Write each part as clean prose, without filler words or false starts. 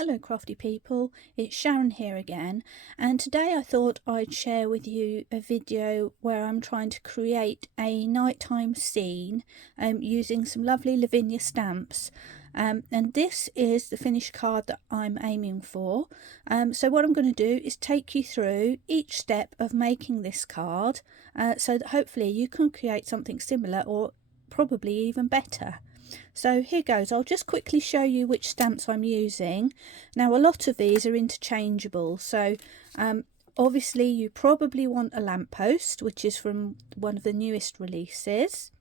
Hello crafty people, it's Sharon here again, and today I thought I'd share with you a video where I'm trying to create a nighttime scene using some lovely Lavinia stamps, and this is the finished card that I'm aiming for. So what I'm going to do is take you through each step of making this card so that hopefully you can create something similar or probably even better. So here goes. I'll just quickly show you which stamps I'm using. Now a lot of these are interchangeable, so obviously you probably want a lamppost, which is from one of the newest releases,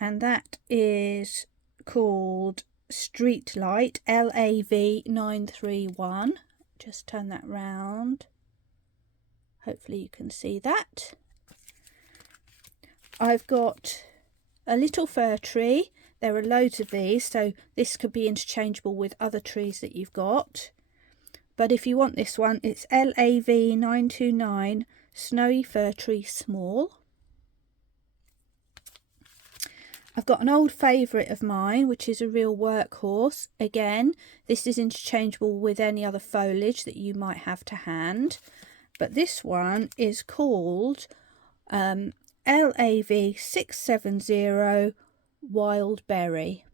and that is called Streetlight LAV931. Just turn that round, hopefully you can see that. I've got a little fir tree. There are loads of these, so this could be interchangeable with other trees that you've got. But if you want this one, it's LAV929 Snowy Fir Tree Small. I've got an old favourite of mine, which is a real workhorse. Again, this is interchangeable with any other foliage that you might have to hand. But this one is called LAV670 Wild Berry,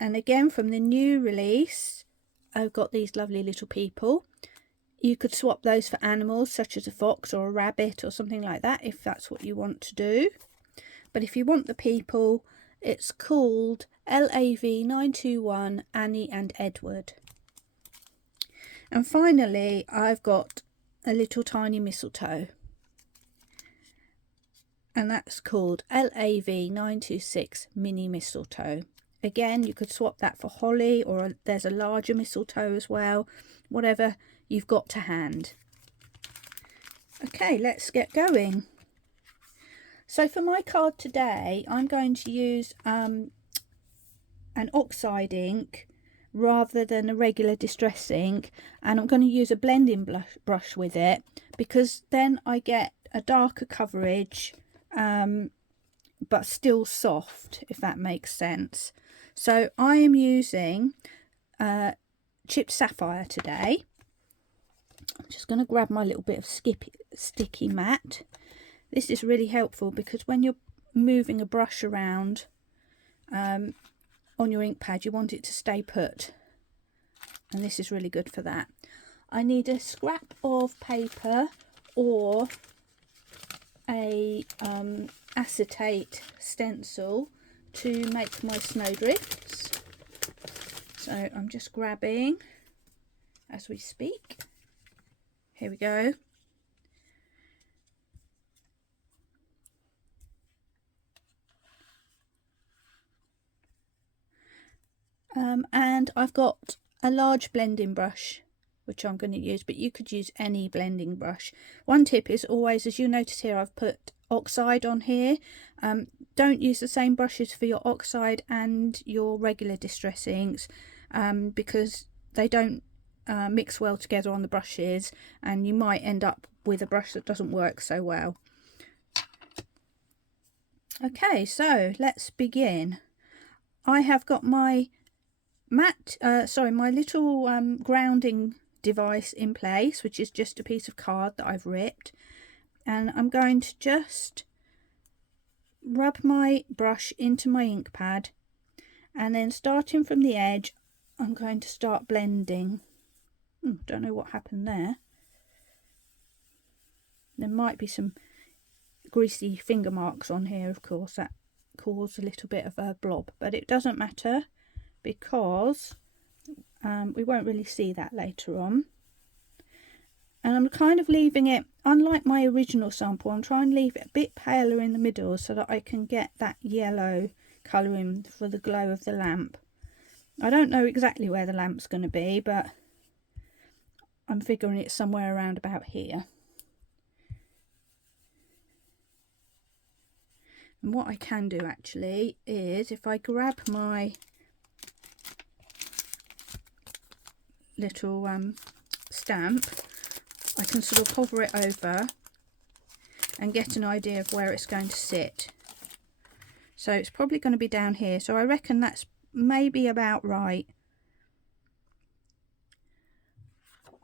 and again from the new release I've got these lovely little people. You could swap those for animals such as a fox or a rabbit or something like that if that's what you want to do, but if you want the people, it's called LAV921 Annie and Edward. And finally I've got a little tiny mistletoe, and that's called LAV926 Mini Mistletoe. Again, you could swap that for holly, or there's a larger mistletoe as well, whatever you've got to hand. Okay, let's get going. So for my card today, I'm going to use an oxide ink rather than a regular distress ink, and I'm going to use a blending brush with it because then I get a darker coverage but still soft, if that makes sense. So I am using chipped sapphire today. I'm just going to grab my little bit of sticky mat. This is really helpful because when you're moving a brush around on your ink pad, you want it to stay put, and this is really good for that. I need a scrap of paper or a acetate stencil to make my snowdrifts, so I'm just grabbing as we speak. Here we go. And I've got a large blending brush which I'm going to use, but you could use any blending brush. One tip is always, as you notice here, I've put oxide on here. Don't use the same brushes for your oxide and your regular distress inks because they don't mix well together on the brushes, and you might end up with a brush that doesn't work so well. Okay, so let's begin. I have got my my little grounding device in place, which is just a piece of card that I've ripped, and I'm going to just rub my brush into my ink pad, and then starting from the edge I'm going to start blending. Don't know what happened there. There might be some greasy finger marks on here, of course, that caused a little bit of a blob, but it doesn't matter because we won't really see that later on. And I'm kind of leaving it, unlike my original sample, I'm trying to leave it a bit paler in the middle so that I can get that yellow colouring for the glow of the lamp. I don't know exactly where the lamp's going to be, but I'm figuring it's somewhere around about here. And what I can do actually is, if I grab my little stamp, I can sort of hover it over and get an idea of where it's going to sit. So it's probably going to be down here, so I reckon that's maybe about right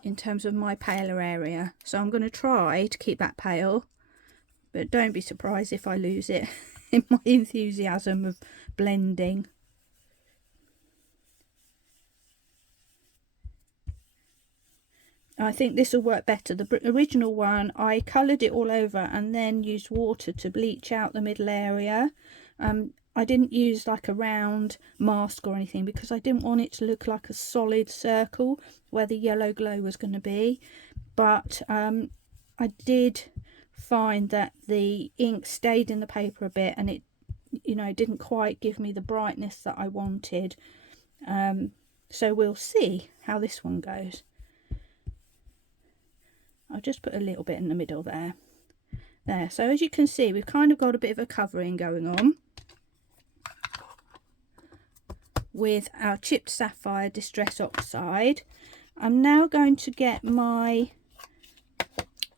in terms of my paler area. So I'm going to try to keep that pale, but don't be surprised if I lose it in my enthusiasm of blending. I think this will work better. The original one, I coloured it all over and then used water to bleach out the middle area. I didn't use like a round mask or anything because I didn't want it to look like a solid circle where the yellow glow was going to be. But I did find that the ink stayed in the paper a bit, and it, you know, didn't quite give me the brightness that I wanted. So we'll see how this one goes. I'll just put a little bit in the middle there. So as you can see, we've kind of got a bit of a covering going on with our chipped sapphire distress oxide. I'm now going to get my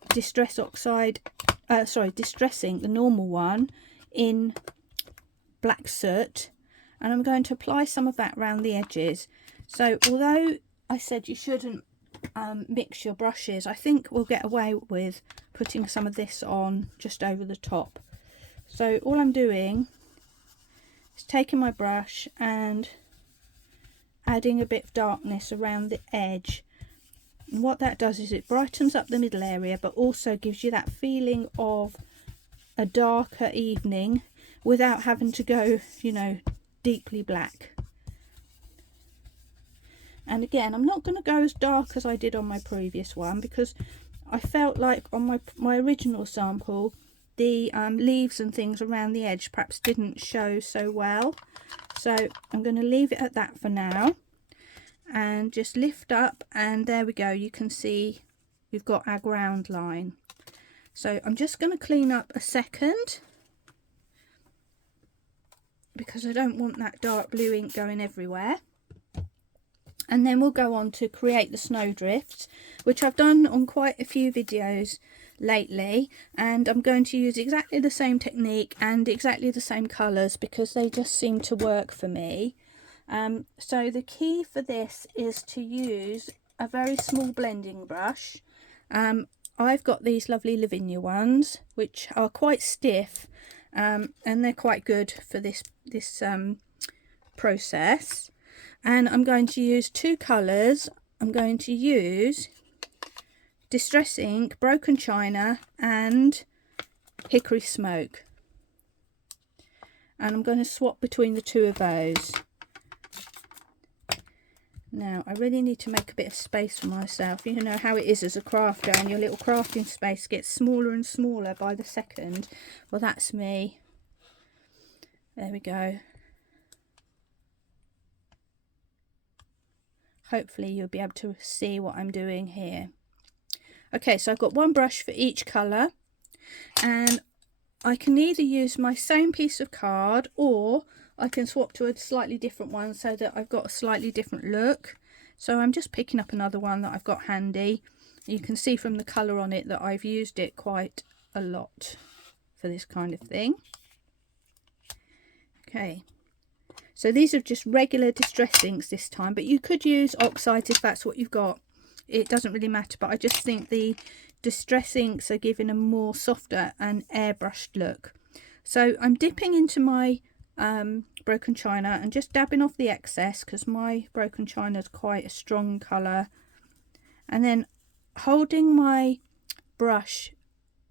distress oxide, distressing, the normal one, in black soot, and I'm going to apply some of that around the edges. So although I said you shouldn't mix your brushes, I think we'll get away with putting some of this on just over the top. So all I'm doing is taking my brush and adding a bit of darkness around the edge. And what that does is it brightens up the middle area, but also gives you that feeling of a darker evening without having to go, you know, deeply black. And again, I'm not going to go as dark as I did on my previous one, because I felt like on my original sample the leaves and things around the edge perhaps didn't show so well. So I'm going to leave it at that for now and just lift up, and there we go. You can see we've got our ground line. So I'm just going to clean up a second because I don't want that dark blue ink going everywhere. And then we'll go on to create the snowdrifts, which I've done on quite a few videos lately, and I'm going to use exactly the same technique and exactly the same colours because they just seem to work for me. So the key for this is to use a very small blending brush. I've got these lovely Lavinia ones, which are quite stiff, and they're quite good for this process. And I'm going to use two colours. I'm going to use Distress Ink, Broken China and Hickory Smoke. And I'm going to swap between the two of those. Now, I really need to make a bit of space for myself. You know how it is as a crafter, and your little crafting space gets smaller and smaller by the second. Well, that's me. There we go. Hopefully you'll be able to see what I'm doing here. Okay, so I've got one brush for each colour, and I can either use my same piece of card or I can swap to a slightly different one so that I've got a slightly different look. So I'm just picking up another one that I've got handy. You can see from the colour on it that I've used it quite a lot for this kind of thing. Okay. So these are just regular distress inks this time, but you could use oxides if that's what you've got. It doesn't really matter, but I just think the distress inks are giving a more softer and airbrushed look. So I'm dipping into my Broken China and just dabbing off the excess because my Broken China is quite a strong colour. And then holding my brush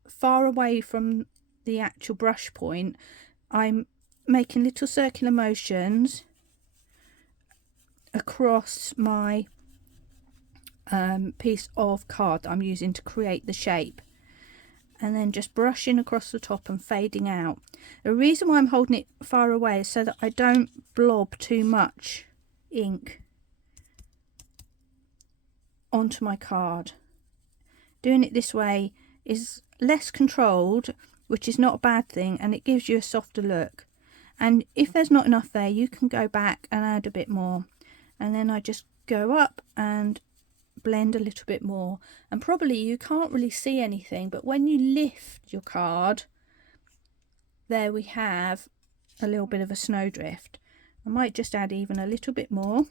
far away from the actual brush point, I'm making little circular motions across my piece of card that I'm using to create the shape, and then just brushing across the top and fading out. The reason why I'm holding it far away is so that I don't blob too much ink onto my card. Doing it this way is less controlled, which is not a bad thing, and it gives you a softer look. And if there's not enough there, you can go back and add a bit more. And then I just go up and blend a little bit more. And probably you can't really see anything, but when you lift your card, there we have a little bit of a snowdrift. I might just add even a little bit more.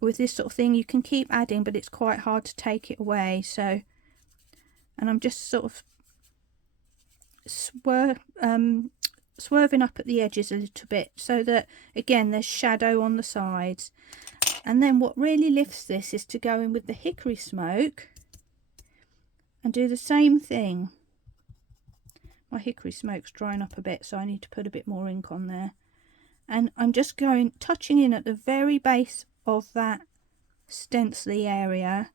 with this sort of thing, you can keep adding, but it's quite hard to take it away. So, and I'm just sort of swerving up at the edges a little bit, so that again there's shadow on the sides. And then what really lifts this is to go in with the hickory smoke and do the same thing. My hickory smoke's drying up a bit, so I need to put a bit more ink on there. And I'm just touching in at the very base of that stencil area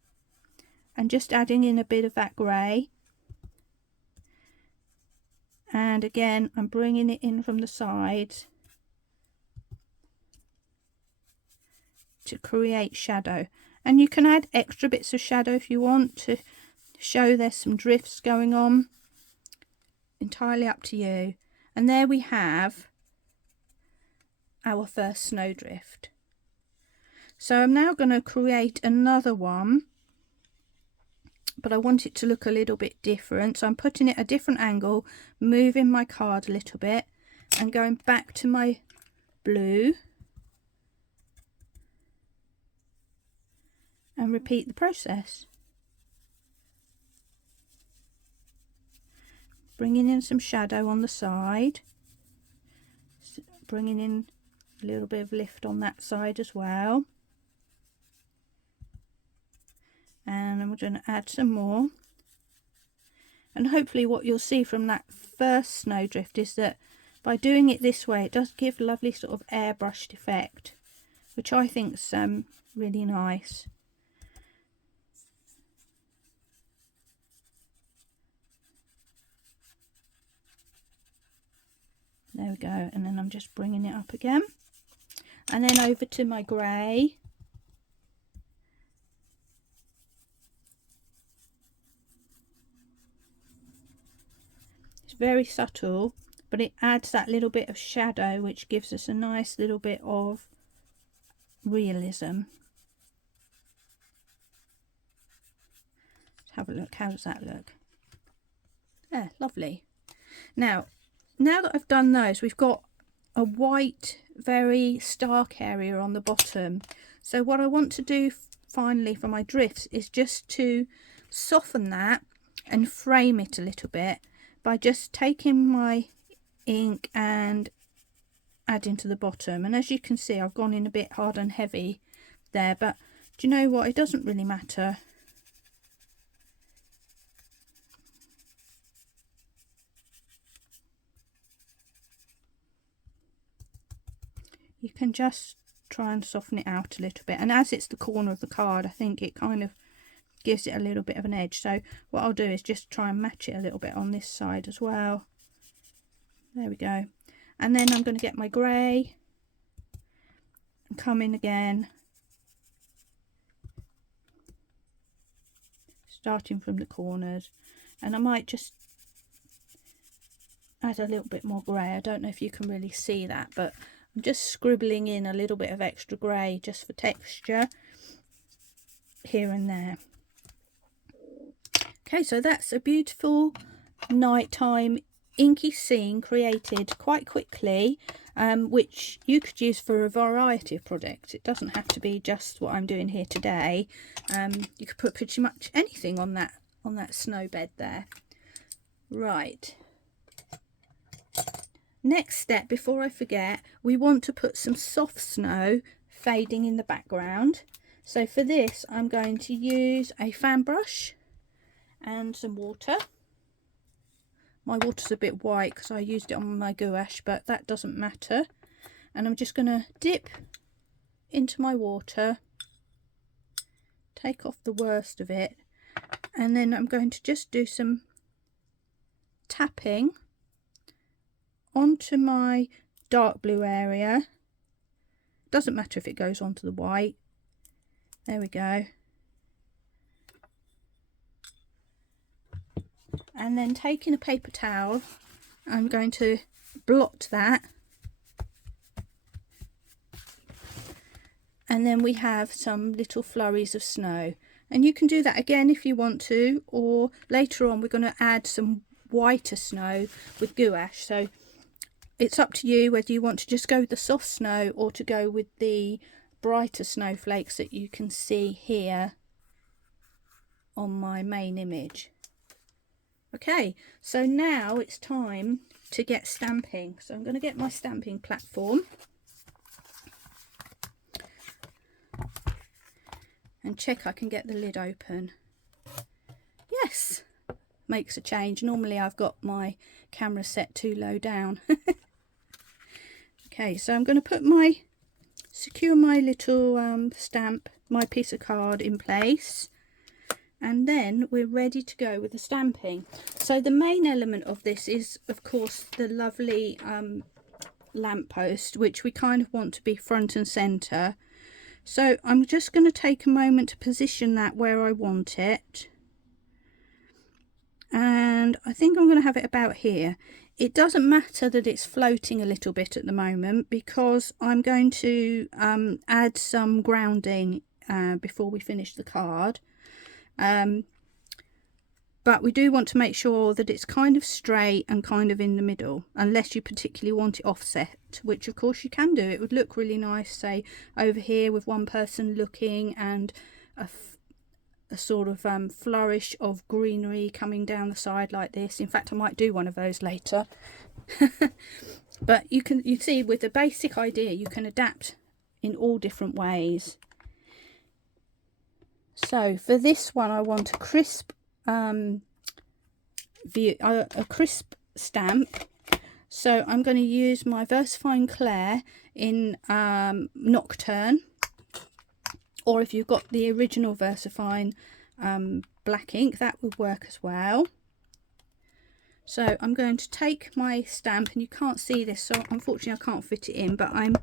and just adding in a bit of that grey. And again, I'm bringing it in from the sides to create shadow. And you can add extra bits of shadow if you want to show there's some drifts going on. Entirely up to you. And there we have our first snowdrift. So I'm now going to create another one, but I want it to look a little bit different, so I'm putting it at a different angle, moving my card a little bit and going back to my blue and repeat the process. Bringing in some shadow on the side, bringing in a little bit of lift on that side as well, and I'm going to add some more. And hopefully what you'll see from that first snowdrift is that by doing it this way, it does give a lovely sort of airbrushed effect, which I think's really nice. There we go, and then I'm just bringing it up again, and then over to my grey. It's very subtle, but it adds that little bit of shadow, which gives us a nice little bit of realism. Let's have a look. How does that look? Yeah, lovely. Now that I've done those, we've got a white, very stark area on the bottom. So what I want to do finally for my drifts is just to soften that and frame it a little bit by just taking my ink and adding to the bottom. And as you can see, I've gone in a bit hard and heavy there, but do you know what? It doesn't really matter. You can just try and soften it out a little bit, and as it's the corner of the card, I think it kind of gives it a little bit of an edge. So what I'll do is just try and match it a little bit on this side as well. There we go. And then I'm going to get my grey and come in again, starting from the corners, and I might just add a little bit more grey. I don't know if you can really see that, but I'm just scribbling in a little bit of extra grey just for texture here and there. Okay, so that's a beautiful nighttime inky scene created quite quickly, which you could use for a variety of projects. It doesn't have to be just what I'm doing here today. You could put pretty much anything on that snow bed there. Right. Next step, before I forget, we want to put some soft snow fading in the background. So for this, I'm going to use a fan brush and some water. My water's a bit white because I used it on my gouache, but that doesn't matter. And I'm just going to dip into my water, take off the worst of it, and then I'm going to just do some tapping onto my dark blue area. Doesn't matter if it goes onto the white. There we go. And then taking a paper towel, I'm going to blot that. And then we have some little flurries of snow. And you can do that again if you want to, or later on we're going to add some whiter snow with gouache. So it's up to you whether you want to just go with the soft snow or to go with the brighter snowflakes that you can see here on my main image. Okay, so now it's time to get stamping. So I'm going to get my stamping platform and check I can get the lid open. Yes, makes a change. Normally I've got my camera set too low down. Okay, so I'm going to secure my little stamp, my piece of card in place, and then we're ready to go with the stamping. So the main element of this is, of course, the lovely lamppost, which we kind of want to be front and centre. So I'm just going to take a moment to position that where I want it. And I think I'm going to have it about here. It doesn't matter that it's floating a little bit at the moment, because I'm going to add some grounding before we finish the card. But we do want to make sure that it's kind of straight and kind of in the middle, unless you particularly want it offset, which of course you can do. It would look really nice, say over here with one person looking and a sort of flourish of greenery coming down the side like this. In fact, I might do one of those later. But you see, with the basic idea, you can adapt in all different ways. So for this one, I want a crisp a crisp stamp. So I'm going to use my VersaFine Clair in Nocturne, or if you've got the original VersaFine black ink, that would work as well. So I'm going to take my stamp, and you can't see this, so unfortunately I can't fit it in, but I'm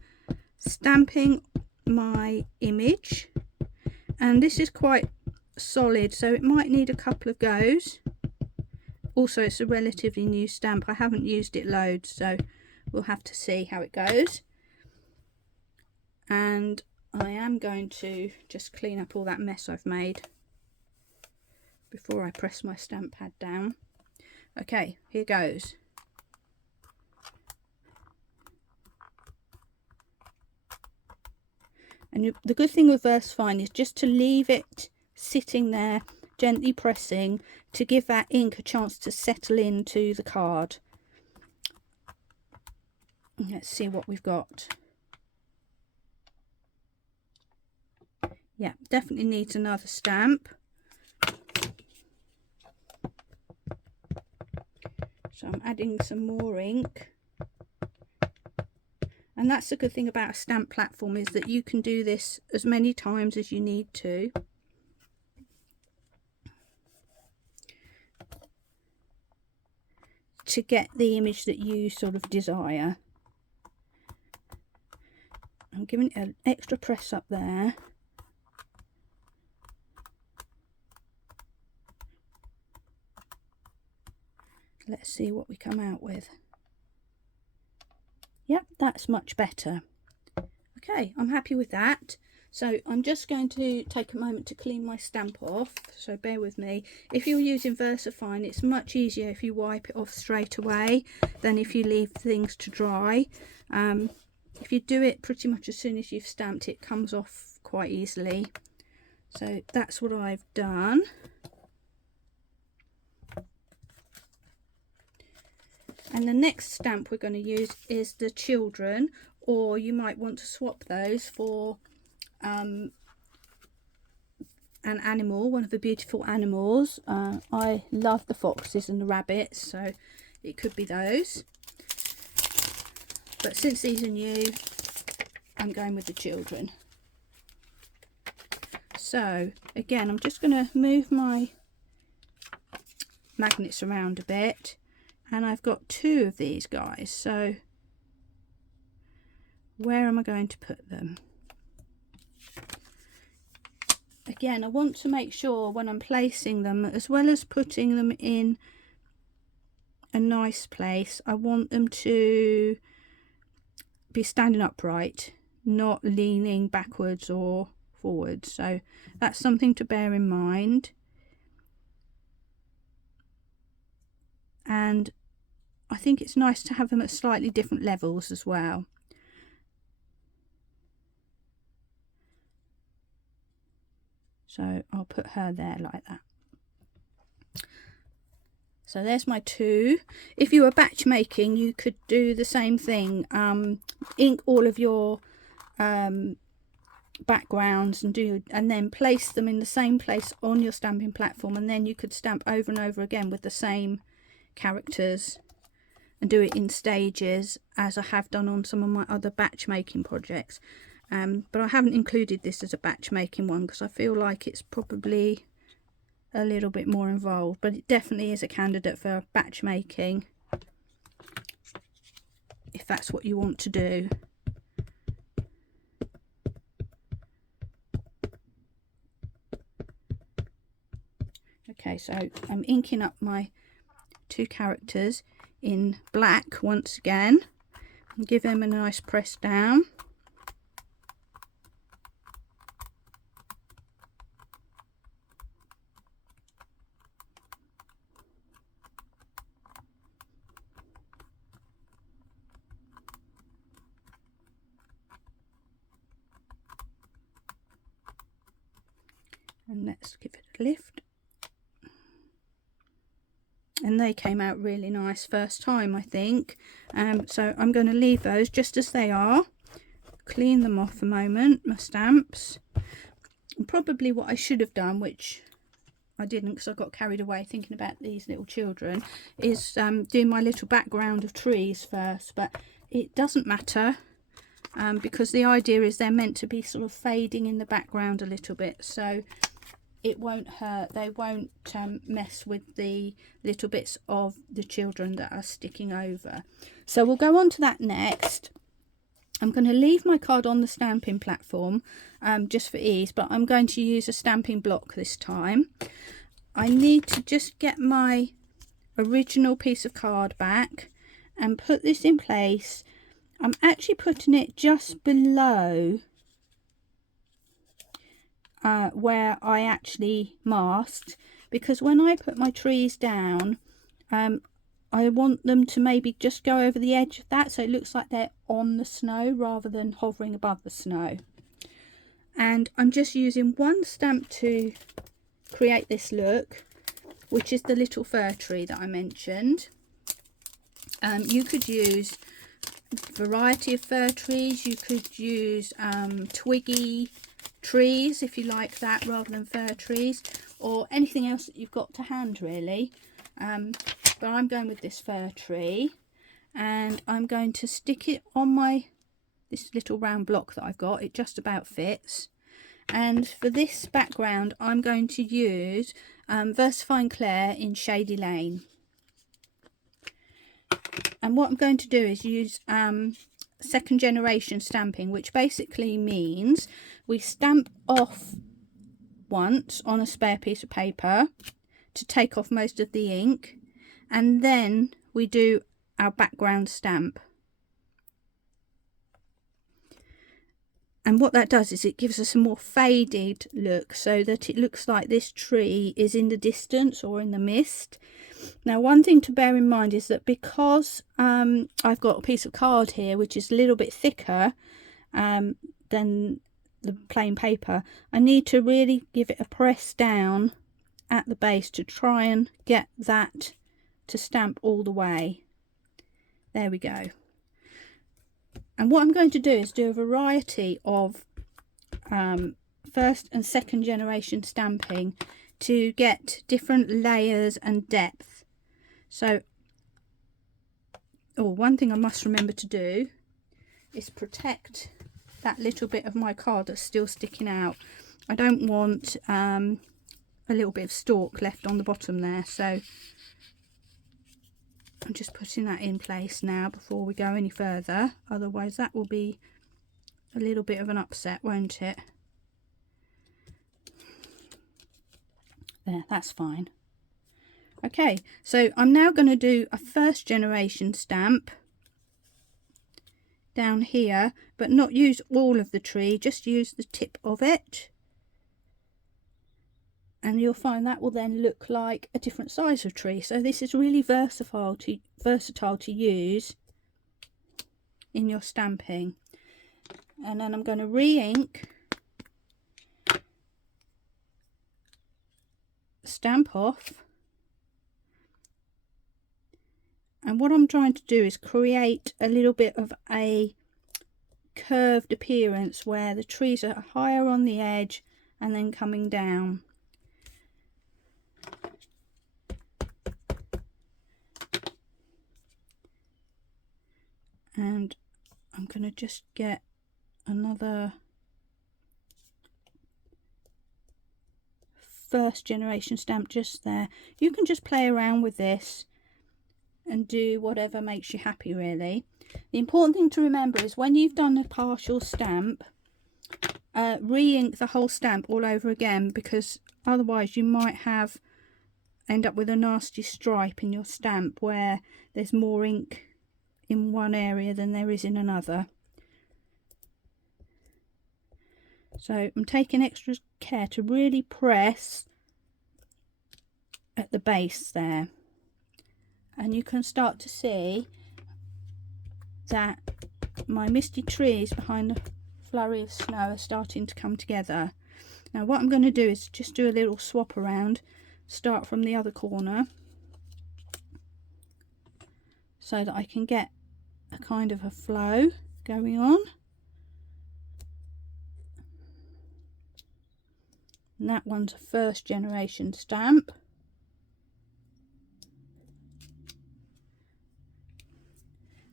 stamping my image, and this is quite solid, so it might need a couple of goes. Also, it's a relatively new stamp. I haven't used it loads, so we'll have to see how it goes. And I am going to just clean up all that mess I've made before I press my stamp pad down. Okay, here goes. And the good thing with VersaFine is just to leave it sitting there, gently pressing, to give that ink a chance to settle into the card. Let's see what we've got. Yeah, definitely needs another stamp. So I'm adding some more ink. And that's the good thing about a stamp platform, is that you can do this as many times as you need to. To get the image that you sort of desire. I'm giving it an extra press up there. Let's see what we come out with. Yep, that's much better. Okay, I'm happy with that. So I'm just going to take a moment to clean my stamp off, so bear with me. If you're using VersaFine, it's much easier if you wipe it off straight away than if you leave things to dry. If you do it pretty much as soon as you've stamped, it comes off quite easily. So that's what I've done. And the next stamp we're going to use is the children, or you might want to swap those for an animal, one of the beautiful animals. I love the foxes and the rabbits, so it could be those. But since these are new, I'm going with the children. So again, I'm just going to move my magnets around a bit, and I've got two of these guys. So where am I going to put them? Again, I want to make sure when I'm placing them, as well as putting them in a nice place, I want them to be standing upright, not leaning backwards or forwards. So that's something to bear in mind. And I think it's nice to have them at slightly different levels as well. So I'll put her there like that. So there's my two. If you were batch making, you could do the same thing. Ink all of your backgrounds and then place them in the same place on your stamping platform, and then you could stamp over and over again with the same characters and do it in stages, as I have done on some of my other batch making projects. But I haven't included this as a batch making one because I feel like it's probably a little bit more involved, but it definitely is a candidate for batch making if that's what you want to do. Okay, so I'm inking up my two characters in black once again and give them a nice press down. And let's give it a lift. And they came out really nice first time, I think. So I'm going to leave those just as they are. Clean them off a moment, my stamps. And probably what I should have done, which I didn't because I got carried away thinking about these little children, is do my little background of trees first. But it doesn't matter because the idea is they're meant to be sort of fading in the background a little bit. So it won't hurt, they won't mess with the little bits of the children that are sticking over. So we'll go on to that next. I'm going to leave my card on the stamping platform just for ease, but I'm going to use a stamping block this time. I need to just get my original piece of card back and put this in place. I'm actually putting it just below where I actually masked, because when I put my trees down I want them to maybe just go over the edge of that, so it looks like they're on the snow rather than hovering above the snow. And I'm just using one stamp to create this look, which is the little fir tree that I mentioned. You could use a variety of fir trees, you could use twiggy trees if you like that rather than fir trees, or anything else that you've got to hand really. But I'm going with this fir tree, and I'm going to stick it on this little round block that I've got. It just about fits. And for this background I'm going to use Versifying Claire in Shady Lane. And what I'm going to do is use second generation stamping, which basically means we stamp off once on a spare piece of paper to take off most of the ink, and then we do our background stamp. And what that does is it gives us a more faded look, so that it looks like this tree is in the distance or in the mist. Now, one thing to bear in mind is that because I've got a piece of card here which is a little bit thicker than the plain paper, I need to really give it a press down at the base to try and get that to stamp all the way. There we go. And what I'm going to do is do a variety of first and second generation stamping to get different layers and depth. So, one thing I must remember to do is protect that little bit of my card that's still sticking out. I don't want a little bit of stalk left on the bottom there, so I'm just putting that in place now before we go any further, otherwise that will be a little bit of an upset, won't it? There, that's fine. Okay, so I'm now going to do a first generation stamp down here, but not use all of the tree, just use the tip of it. And you'll find that will then look like a different size of tree. So this is really versatile to use in your stamping. And then I'm going to re-ink stamp off. And what I'm trying to do is create a little bit of a curved appearance where the trees are higher on the edge and then coming down. And I'm going to just get another first generation stamp just there. You can just play around with this and do whatever makes you happy, really. The important thing to remember is when you've done a partial stamp, re-ink the whole stamp all over again, because otherwise you might end up with a nasty stripe in your stamp where there's more ink in one area than there is in another. So I'm taking extra care to really press at the base there, and you can start to see that my misty trees behind the flurry of snow are starting to come together. Now what I'm going to do is just do a little swap around, start from the other corner so that I can get a kind of a flow going on. And that one's a first generation stamp.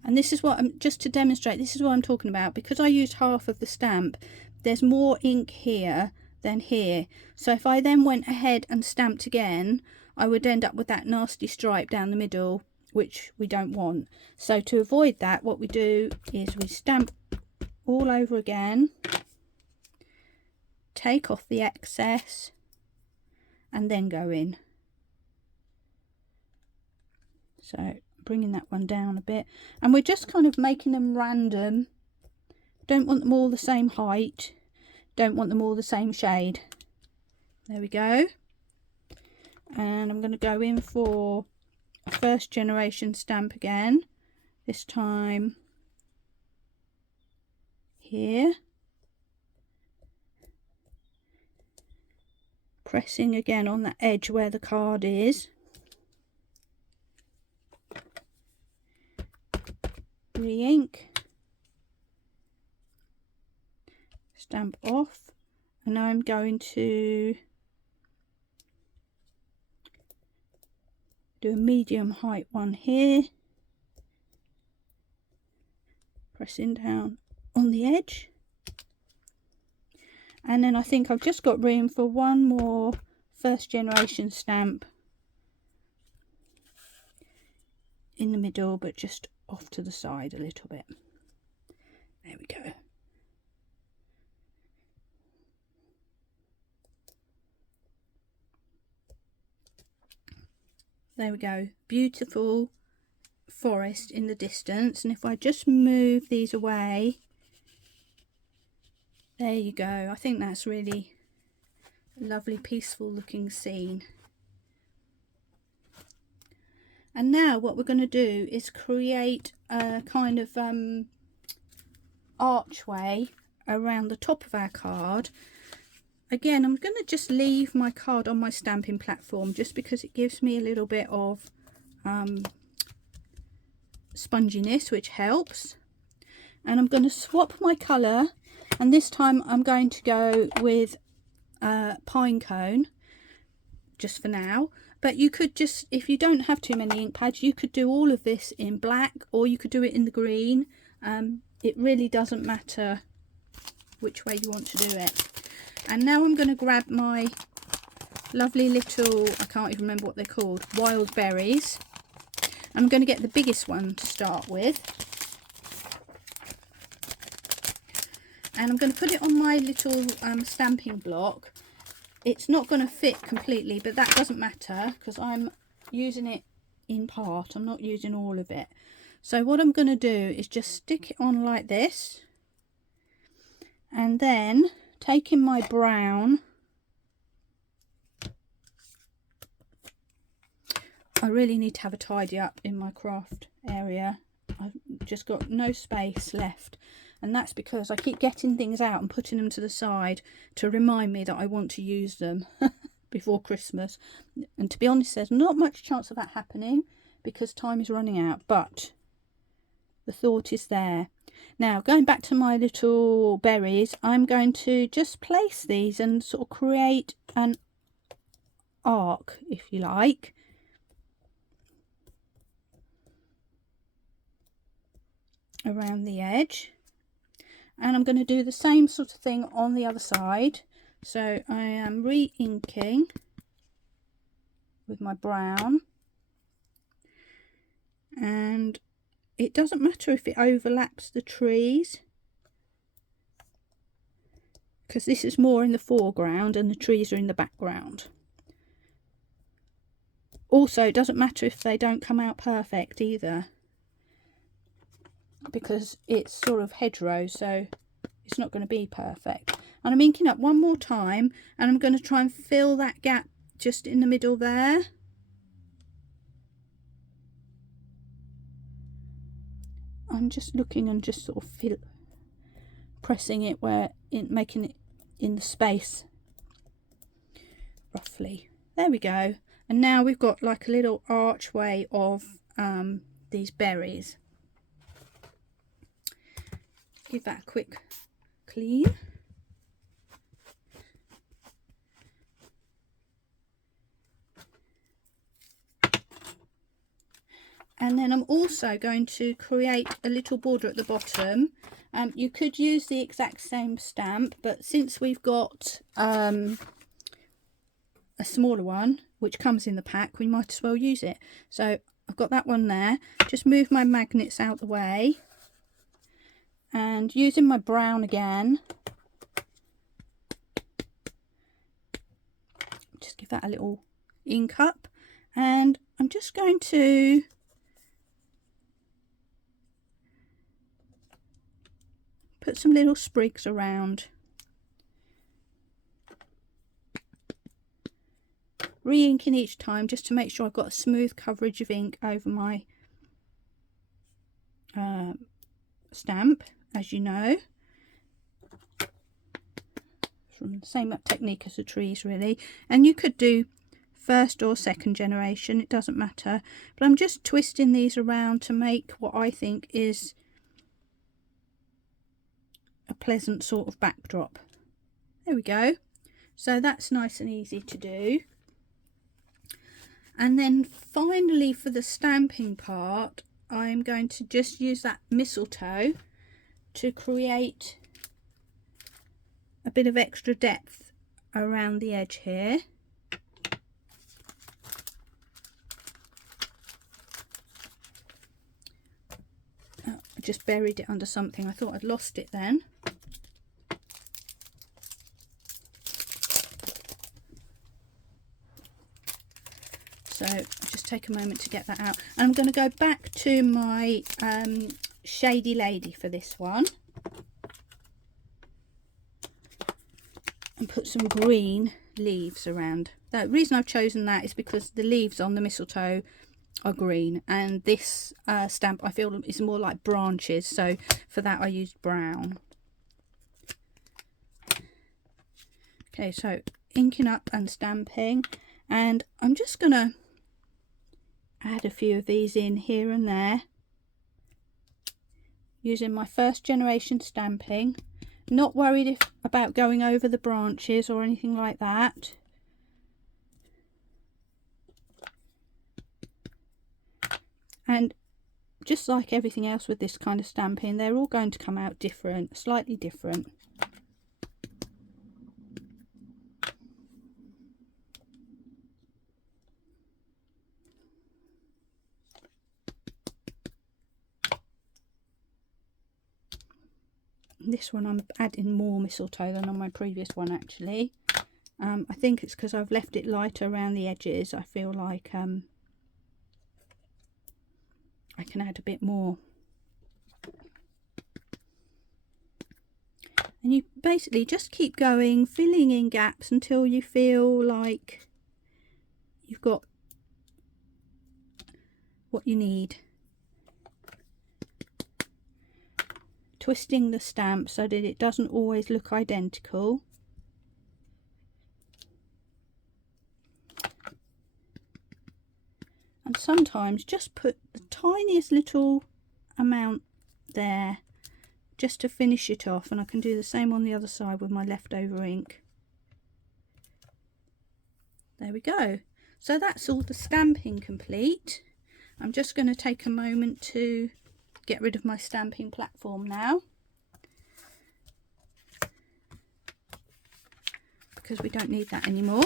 And this is what just to demonstrate, this is what I'm talking about. Because I used half of the stamp, there's more ink here than here. So if I then went ahead and stamped again, I would end up with that nasty stripe down the middle, which we don't want. So to avoid that, what we do is we stamp all over again, take off the excess, and then go in. So bringing that one down a bit, and we're just kind of making them random. Don't want them all the same height, don't want them all the same shade. There we go. And I'm going to go in for a first generation stamp again, this time here, pressing again on that edge where the card is. Re-ink, stamp off, and now I'm going to do a medium height one here, pressing down on the edge, and then I think I've just got room for one more first generation stamp in the middle, but just off to the side a little bit. There we go. There we go. Beautiful forest in the distance. And if I just move these away, there you go. I think that's really a lovely, peaceful looking scene. And now what we're going to do is create a kind of archway around the top of our card. Again, I'm going to just leave my card on my stamping platform just because it gives me a little bit of sponginess, which helps. And I'm going to swap my colour, and this time I'm going to go with pine cone just for now. But you could just, if you don't have too many ink pads, you could do all of this in black, or you could do it in the green. It really doesn't matter which way you want to do it. And now I'm going to grab my lovely little, I can't even remember what they're called, wild berries. I'm going to get the biggest one to start with. And I'm going to put it on my little stamping block. It's not going to fit completely, but that doesn't matter because I'm using it in part. I'm not using all of it. So what I'm going to do is just stick it on like this, and then taking my brown, I really need to have a tidy up in my craft area. I've just got no space left. And that's because I keep getting things out and putting them to the side to remind me that I want to use them. before Christmas. And to be honest, there's not much chance of that happening because time is running out, but the thought is there. Now, going back to my little berries, I'm going to just place these and sort of create an arc, if you like. Around the edge. And I'm going to do the same sort of thing on the other side. So I am re-inking with my brown. And it doesn't matter if it overlaps the trees, because this is more in the foreground and the trees are in the background. Also, it doesn't matter if they don't come out perfect either, because it's sort of hedgerow, so it's not going to be perfect. And I'm inking up one more time, and I'm going to try and fill that gap just in the middle there. I'm just looking and just sort of pressing it where making it in the space roughly. There we go. And now we've got like a little archway of these berries. Give that a quick clean. And then I'm also going to create a little border at the bottom. You could use the exact same stamp, but since we've got a smaller one, which comes in the pack, we might as well use it. So I've got that one there. Just move my magnets out the way. And using my brown again, just give that a little ink up. And I'm just going to put some little sprigs around. Re-inking each time just to make sure I've got a smooth coverage of ink over my stamp, as you know. From the same technique as the trees really. And you could do first or second generation, it doesn't matter. But I'm just twisting these around to make what I think is a pleasant sort of backdrop. There we go. So that's nice and easy to do. And then finally for the stamping part, I'm going to just use that mistletoe to create a bit of extra depth around the edge here. Oh, I just buried it under something. I thought I'd lost it then. So just take a moment to get that out. And I'm going to go back to my Shady Lady for this one. And put some green leaves around. The reason I've chosen that is because the leaves on the mistletoe are green. And this stamp I feel is more like branches. So for that I used brown. Okay, so inking up and stamping. And I'm just going to add a few of these in here and there using my first generation stamping. Not worried about going over the branches or anything like that. And just like everything else with this kind of stamping, they're all going to come out different, slightly different. This one I'm adding more mistletoe than on my previous one actually. I think it's because I've left it lighter around the edges. I feel like I can add a bit more. And you basically just keep going, filling in gaps until you feel like you've got what you need. Twisting the stamp so that it doesn't always look identical. And sometimes just put the tiniest little amount there just to finish it off, and I can do the same on the other side with my leftover ink. There we go. So that's all the stamping complete. I'm just going to take a moment to get rid of my stamping platform now, because we don't need that anymore.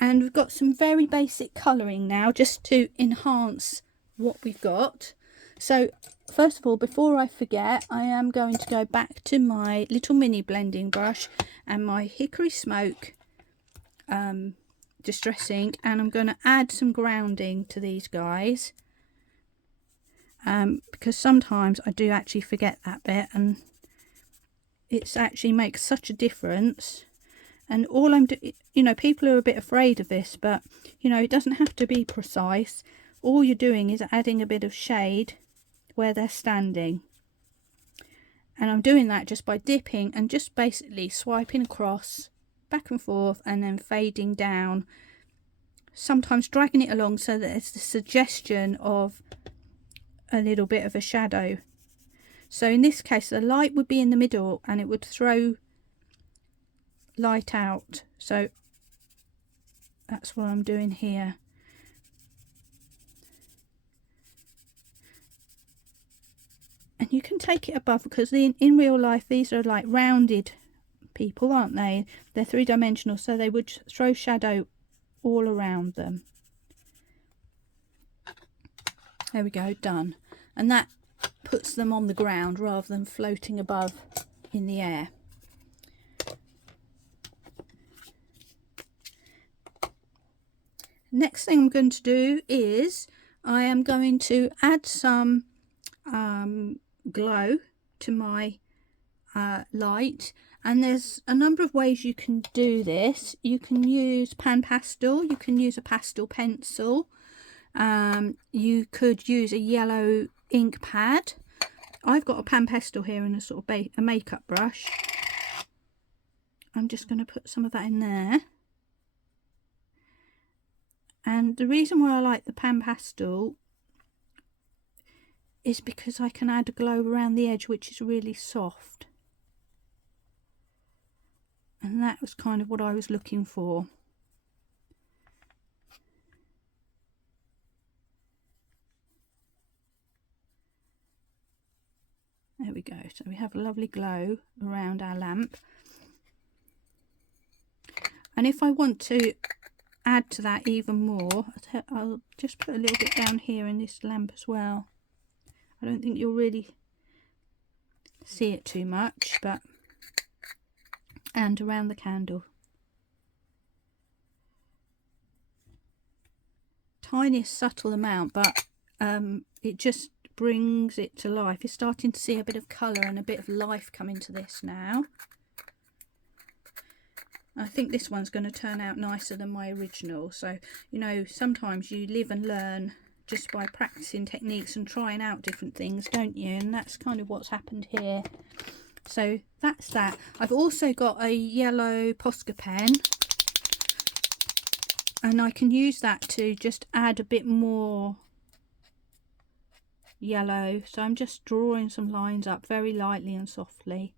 And we've got some very basic colouring now just to enhance what we've got. So first of all, before I forget, I am going to go back to my little mini blending brush and my Hickory Smoke Distress ink, and I'm going to add some grounding to these guys, because sometimes I do actually forget that bit, and it's actually makes such a difference. And all I'm doing, you know, people are a bit afraid of this, but you know, it doesn't have to be precise. All you're doing is adding a bit of shade where they're standing, and I'm doing that just by dipping and just basically swiping across, back and forth, and then fading down, sometimes dragging it along so that it's the suggestion of a little bit of a shadow. So in this case the light would be in the middle and it would throw light out, so that's what I'm doing here. And you can take it above, because in real life these are like rounded people, aren't they? They're three-dimensional, so they would throw shadow all around them. There we go, done. And that puts them on the ground rather than floating above in the air. Next thing I'm going to do is I am going to add some glow to my light, and there's a number of ways you can do this. You can use pan pastel, you can use a pastel pencil, you could use a yellow ink pad. I've got a pan pastel here and a sort of a makeup brush. I'm just going to put some of that in there. And the reason why I like the pan pastel is because I can add a glow around the edge, which is really soft. And that was kind of what I was looking for. There we go. So we have a lovely glow around our lamp. And if I want to add to that even more, I'll just put a little bit down here in this lamp as well. I don't think you'll really see it too much, but and around the candle. Tiniest subtle amount, but it just brings it to life. You're starting to see a bit of colour and a bit of life come into this now. I think this one's going to turn out nicer than my original. So, you know, sometimes you live and learn just by practicing techniques and trying out different things, don't you? And that's kind of what's happened here. So that's that. I've also got a yellow Posca pen, and I can use that to just add a bit more yellow. So I'm just drawing some lines up very lightly and softly.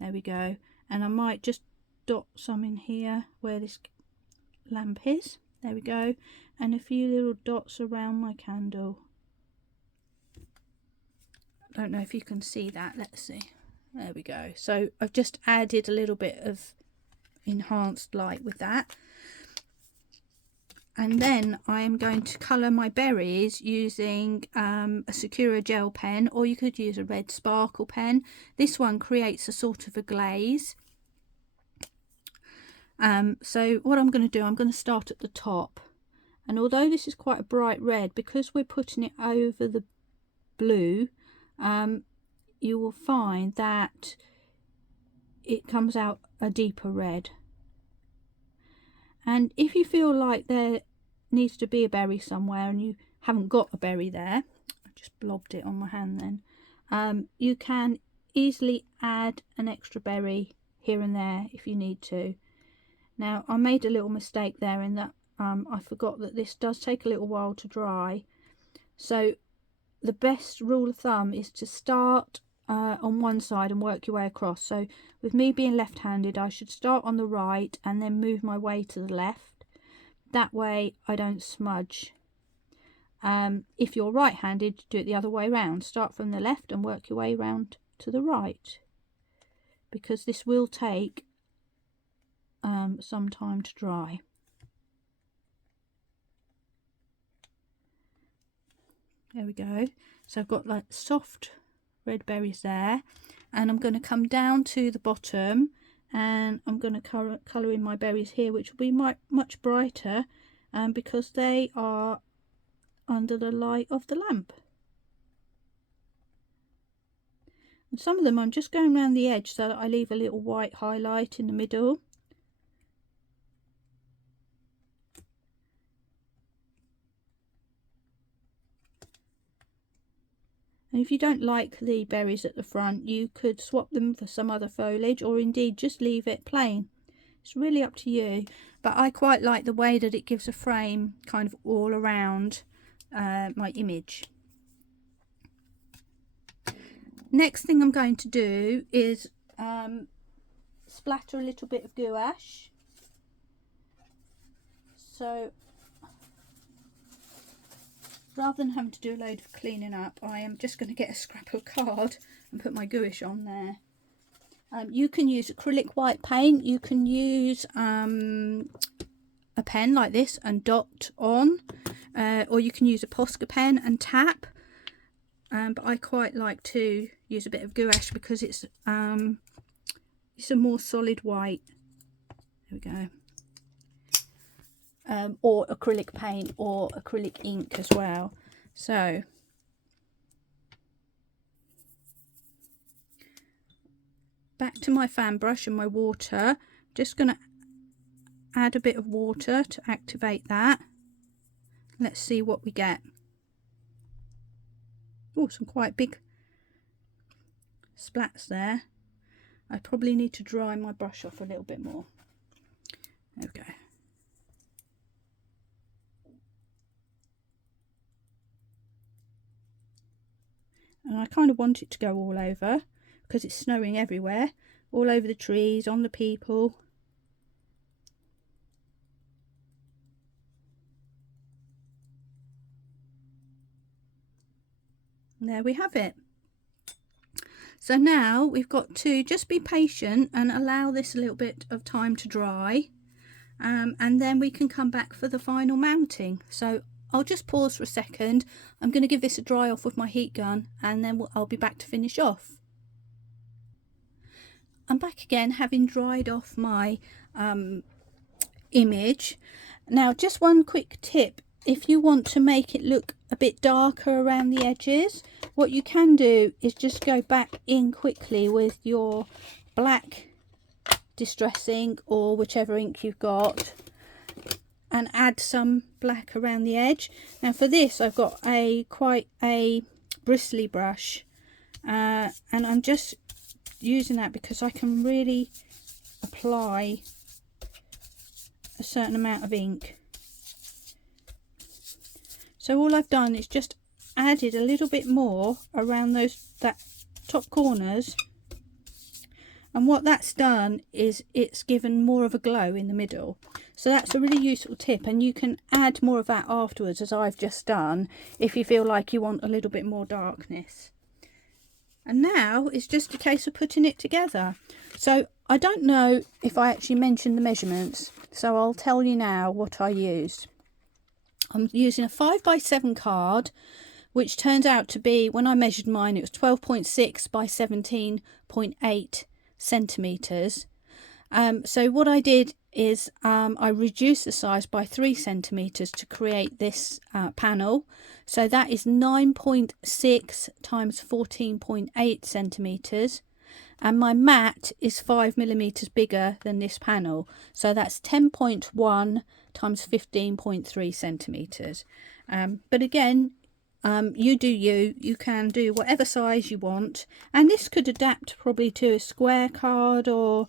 There we go. And I might just dot some in here where this lamp is. There we go. And a few little dots around my candle. I don't know if you can see that. Let's see. There we go. So I've just added a little bit of enhanced light with that. And then I am going to colour my berries using a Sakura gel pen, or you could use a red sparkle pen. This one creates a sort of a glaze. So what I'm going to do, I'm going to start at the top. And although this is quite a bright red, because we're putting it over the blue, you will find that it comes out a deeper red. And if you feel like there needs to be a berry somewhere and you haven't got a berry there, I just blobbed it on my hand then, you can easily add an extra berry here and there if you need to. Now I made a little mistake there in that I forgot that this does take a little while to dry. So the best rule of thumb is to start on one side and work your way across. So with me being left-handed, I should start on the right and then move my way to the left. That way I don't smudge. If you're right-handed, do it the other way around. Start from the left and work your way round to the right, because this will take some time to dry. There we go. So I've got like soft red berries there, and I'm going to come down to the bottom and I'm going to colour in my berries here, which will be much brighter because they are under the light of the lamp. And some of them I'm just going around the edge so that I leave a little white highlight in the middle. And if you don't like the berries at the front, you could swap them for some other foliage, or indeed just leave it plain. It's really up to you, but I quite like the way that it gives a frame kind of all around my image. Next thing I'm going to do is splatter a little bit of gouache. So rather than having to do a load of cleaning up, I am just going to get a scrap of card and put my gouache on there. You can use acrylic white paint, you can use a pen like this and dot on, or you can use a Posca pen and tap, but I quite like to use a bit of gouache because it's a more solid white. There we go. Or acrylic paint or acrylic ink as well. So back to my fan brush and my water. Just going to add a bit of water to activate that. Let's see what we get. Oh, some quite big splats there. I probably need to dry my brush off a little bit more. There we go. And I kind of want it to go all over because it's snowing everywhere, all over the trees, on the people. And there we have it. So now we've got to just be patient and allow this a little bit of time to dry, and then we can come back for the final mounting. So I'll just pause for a second. I'm going to give this a dry off with my heat gun, and then I'll be back to finish off. I'm back again, having dried off my image. Now, just one quick tip. If you want to make it look a bit darker around the edges, what you can do is just go back in quickly with your black distress ink or whichever ink you've got, and add some black around the edge. Now for this I've got quite a bristly brush, and I'm just using that because I can really apply a certain amount of ink. So all I've done is just added a little bit more around that top corners, and what that's done is it's given more of a glow in the middle. So that's a really useful tip, and you can add more of that afterwards, as I've just done, if you feel like you want a little bit more darkness. And now it's just a case of putting it together. So I don't know if I actually mentioned the measurements, so I'll tell you now what I used. I'm using a 5x7 card, which turns out to be, when I measured mine, it was 12.6 by 17.8 centimetres. So what I did is I reduced the size by 3 centimetres to create this panel. So that is 9.6 times 14.8 centimetres. And my mat is 5mm bigger than this panel. So that's 10.1 times 15.3 centimetres. But again, you do you can do whatever size you want, and this could adapt probably to a square card or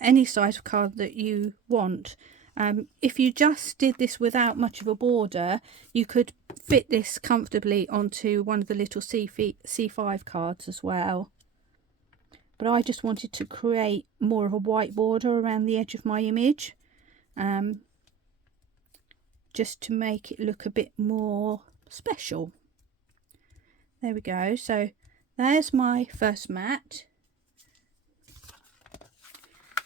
any size of card that you want. If you just did this without much of a border, you could fit this comfortably onto one of the little C5 cards as well. But I just wanted to create more of a white border around the edge of my image, just to make it look a bit more special. There we go. So there's my first mat.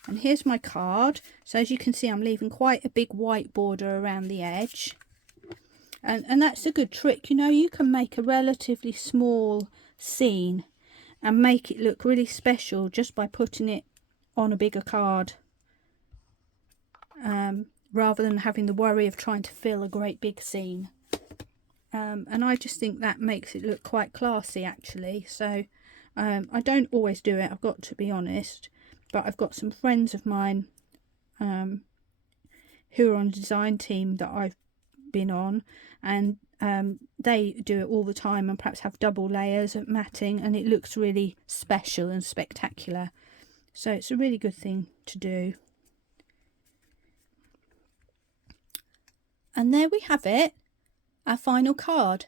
And here's my card. So as you can see, I'm leaving quite a big white border around the edge. And that's a good trick. You know, you can make a relatively small scene and make it look really special just by putting it on a bigger card. Rather than having the worry of trying to fill a great big scene. And I just think that makes it look quite classy, actually. So I don't always do it, I've got to be honest. But I've got some friends of mine who are on a design team that I've been on, and they do it all the time and perhaps have double layers of matting, and it looks really special and spectacular. So it's a really good thing to do. And there we have it, our final card.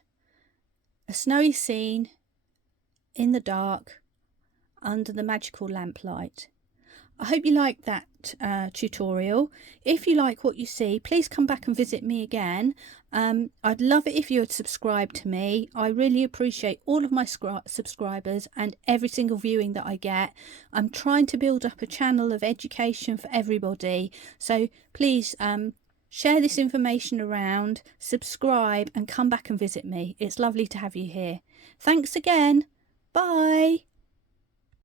A snowy scene in the dark under the magical lamplight. I hope you liked that tutorial. If you like what you see, please come back and visit me again. I'd love it if you would subscribe to me. I really appreciate all of my subscribers and every single viewing that I get. I'm trying to build up a channel of education for everybody. So please share this information around, subscribe and come back and visit me. It's lovely to have you here. Thanks again. Bye.